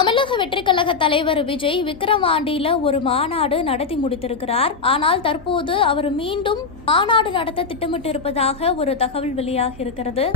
தமிழக வெற்றி கழக தலைவர் விஜய் விக்கிரவாண்டியில ஒரு மாநாடு நடத்தி முடித்திருக்கிறார். ஆனால் தற்போது அவர் மீண்டும் மாநாடு நடத்த திட்டமிட்டு இருப்பதாக ஒரு தகவல் வெளியாகி இருக்கிறது.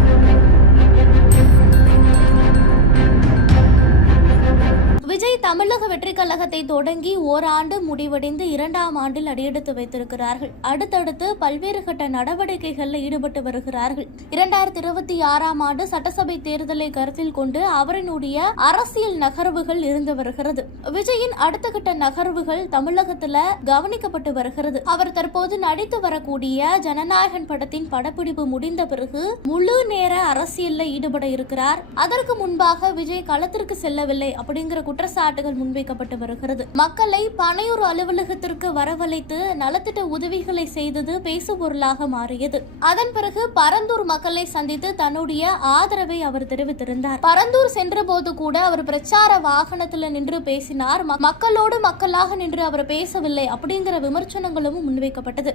விஜய் தமிழக வெற்றி கழகத்தை தொடங்கி ஓராண்டு முடிவடைந்து 2ஆம் ஆண்டில் அடியெடுத்து வைத்திருக்கிறார்கள். அடுத்தடுத்து பல்வேறு கட்ட நடவடிக்கைகளில் ஈடுபட்டு வருகிறார்கள். 2026ஆம் ஆண்டு சட்டசபை தேர்தலை கருத்தில் கொண்டு அவரினுடைய அரசியல் நகர்வுகள் இருந்து வருகிறது. விஜயின் அடுத்த கட்ட நகர்வுகள் தமிழகத்துல கவனிக்கப்பட்டு வருகிறது. அவர் தற்போது நடித்து வரக்கூடிய ஜனநாயகன் படத்தின் படப்பிடிப்பு முடிந்த பிறகு முழு நேர அரசியல்ல ஈடுபட இருக்கிறார். அதற்கு முன்பாக விஜய் களத்திற்கு செல்லவில்லை அப்படிங்கிற குற்றச்சாட்டுகள் முன்வைக்கப்பட்டு வருகிறது. மக்களை பனையூர் அலுவலகத்திற்கு வரவழைத்து நலத்திட்ட உதவிகளை செய்தது பேசுபொருளாக மாறியது. அதன் பிறகு பரந்தூர் மக்களை சந்தித்து தன்னுடைய ஆதரவை அவர் தெரிவித்திருந்தார். பரந்தூர் சென்ற போது கூட அவர் பிரச்சார வாகனத்தில் நின்று பேசினார். மக்களோடு மக்களாக நின்று அவர் பேசவில்லை அப்படிங்கிற விமர்சனங்களும் முன்வைக்கப்பட்டது.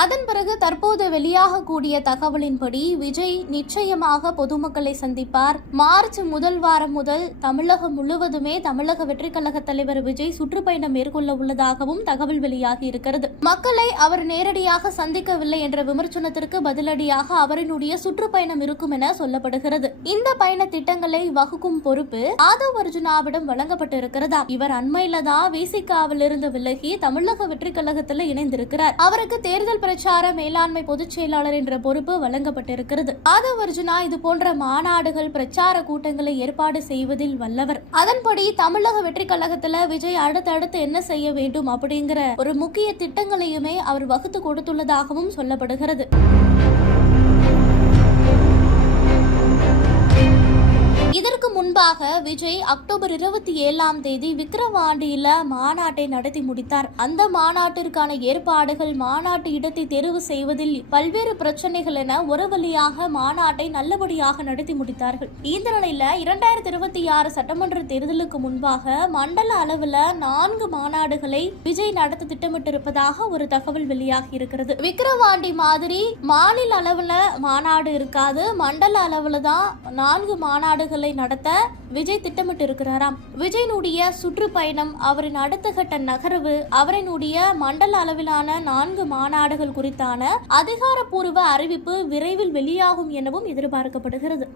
அதன் பிறகு தற்போது வெளியாகக்கூடிய தகவலின்படி விஜய் நிச்சயமாக பொதுமக்களை சந்திப்பார். மார்ச் முதல் வாரம் முதல் தமிழகம் முழுவதுமே தமிழக வெற்றி கழக தலைவர் விஜய் சுற்றுப்பயணம் மேற்கொள்ள உள்ளதாகவும் தகவல் வெளியாகி இருக்கிறது. மக்களை அவர் நேரடியாக சந்திக்கவில்லை என்ற விமர்சனத்திற்கு பதிலடியாக அவரினுடைய சுற்றுப்பயணம் இருக்கும் என சொல்லப்படுகிறது. இந்த பயண திட்டங்களை வகுக்கும் பொறுப்பு ஆதவ் அர்ஜுனாவிடம் வழங்கப்பட்டு இருக்கிறதா. இவர் அண்மையில தான் விசிகாவில் இருந்து விலகி தமிழக வெற்றி கழகத்தில் இணைந்திருக்கிறார். அவருக்கு தேர்தல் பிரச்சார மேலாண்மை பொதுச் செயலாளர் என்ற பொறுப்பு வழங்கப்பட்டிருக்கிறது. ஆதவ் அர்ஜுனா இது போன்ற மாநாடுகள் பிரச்சார கூட்டங்களை ஏற்பாடு செய்வதில் வல்லவர். அதன்படி தமிழக வெற்றி கழகத்துல விஜய் அடுத்தடுத்து என்ன செய்ய வேண்டும் அப்படிங்கிற ஒரு முக்கிய திட்டங்களையுமே அவர் வகுத்து கொடுத்துள்ளதாகவும் சொல்லப்படுகிறது. இதற்கு முன்பாக விஜய் அக்டோபர் 27ஆம் தேதி விக்கிரவாண்டியில மாநாட்டை நடத்தி முடித்தார். அந்த மாநாட்டிற்கான ஏற்பாடுகள், மாநாட்டு இடத்தை தெரிவு செய்வதில் பல்வேறு பிரச்சனைகள் என ஒரு வழியாக மாநாட்டை நல்லபடியாக நடத்தி முடித்தார்கள். இந்த நிலையில 2026 சட்டமன்ற தேர்தலுக்கு முன்பாக மண்டல அளவில் 4 மாநாடுகளை விஜய் நடத்த திட்டமிட்டிருப்பதாக ஒரு தகவல் வெளியாகி இருக்கிறது. விக்கிரவாண்டி மாதிரி மாநில அளவில் மாநாடு இருக்காது, மண்டல அளவில் தான் 4 மாநாடுகள் நடத்த விஜய் திட்டமிட்டு இருக்கிறாராம். விஜயனுடைய சுற்றுப்பயணம், அவரின் அடுத்த கட்ட நகர்வு, அவரினுடைய மண்டல அளவிலான 4 மாநாடுகள் குறித்தான அதிகாரப்பூர்வ அறிவிப்பு விரைவில் வெளியாகும் எனவும் எதிர்பார்க்கப்படுகிறது.